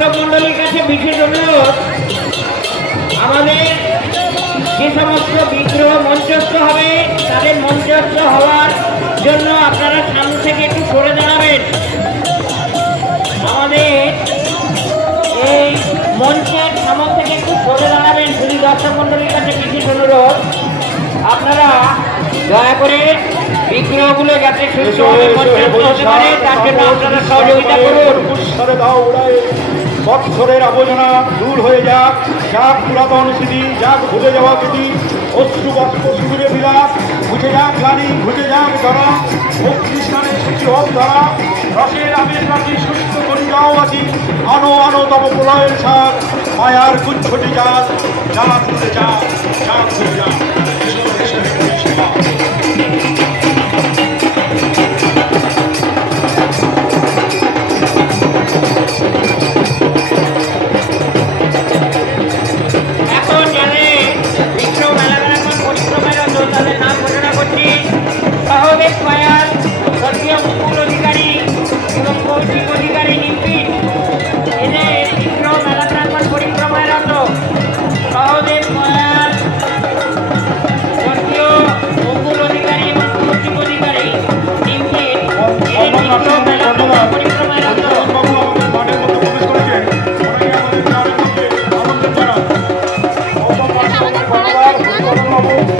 দর্শক মন্ডলীর কাছে বিশেষ অনুরোধ, আমাদের যে সমস্ত বিগ্রহ মঞ্চস্থ হবে তাদের মঞ্চস্থ হওয়ার জন্য আপনারা সামনে থেকে একটু সরে দাঁড়াবেন। আমাদের এই মঞ্চের সামনে থেকে একটু সরে দাঁড়াবেন। শুধু দর্শক মন্ডলীর কাছে বিশেষ অনুরোধ, আপনারা দয়া করে বিগ্রহগুলো যাতে সুস্থভাবে মঞ্চস্থ হতে পারে তার জন্য আপনারা সহযোগিতা করুন। বৎসরের আবর্জনা দূর হয়ে যাক, যাক পুরাতন স্মৃতি, যাক ভুলে যাওয়া স্মৃতি, অশ্রু বাষ্প শিবিরে বিলাস, বুঝে যাক গ্লানি, বুঝে যাক ধরা, ভক্তি স্নানে সুচি হোক ধরা, রসের আমের রাখি সুস্থ করি যাও আছি, আনো আনো তব প্রলয়ের সার, মায়ার গুচ্ছটি যাক, যাক ঘুরে যাক, যাক ঘুরে যাক। Thank you.